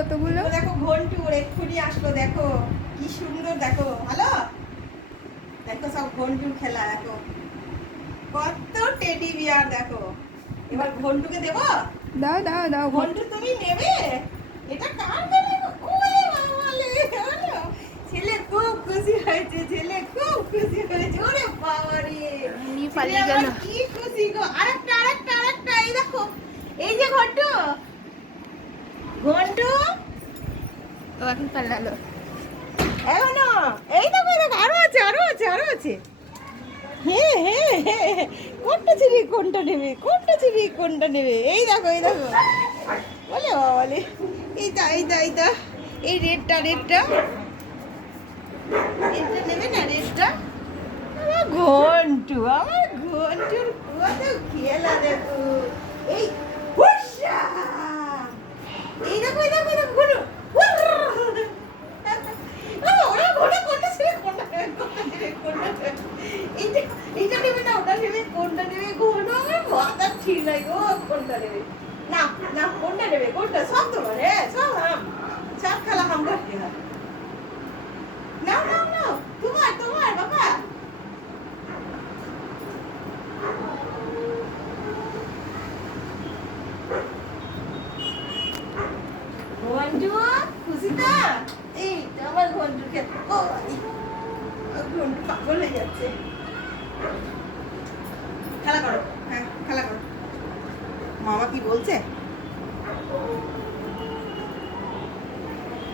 অতগুলো? দেখো ঘন্টুর এক্ষুনি আসলো, দেখো কি সুন্দর, দেখো ভালো, দেখো সব ঘন্টুর খেলা, দেখো কত টেডি বিয়ার, দেখো এবার ঘন্টুকে দেবো। দাও দাও দাও। ঘন্টু তুমি নেবে? এটা কার দেবে? ওরে বাবা লে, ছেলে খুব খুশি হয়েছে, ছেলে খুব খুশি হয়েছে। ওরে বাবা রে, নিয়ে পালিয়ে গেল। কি খুশি গো। আরেকটা আরেকটা আরেকটা, এই দেখো, এই যে ঘন্টু, ঘন্টু ও এখন পালালো। এখনো, এই দেখো এই দেখো, আরো আছে আরো আছে আরো আছে। হ্যাঁ হ্যাঁ হ্যাঁ, কোনটা ছিড়ি কোনটা নেবে, কোনটা ছিড়ি কোনটা নেবে, এই দেখো এই দেখো, বলে বাবা বলে, এইটা এইটা এইটা, এই রেডটা রেডটা, রেডটা নেবে না, রেডটা। আমার ঘন্টু, আমার ঘন্টুর কত খেলা, দেখো এই হুশা, এই দেখো এই দেখো এই দেখো ঘন্টু, ওরা ঘন্টু কোনটা ছিড়ি কোনটা নেবে, কোনটা নেবে কোনটা নেবে, এইটা এইটা নেবে না ওটা নেবে, কোনটা নেবে ঘন্টু, আমার মাথা ঠিক নাই গো, কোনটা নেবে না না, কোনটা নেবে কোনটা, সব তোমার, হ্যাঁ সব হাম, সব খেলা হাম করতে হয়। নাও নাও নাও, তোমার তোমার বাবা। ঘন্টু খুশি তো? এই তো আমার ঘন্টু খেতে, ও ঘন্টু পাগল হয়ে যাচ্ছে। খেলা করো, হ্যাঁ খেলা করো। মামা কি বলছে?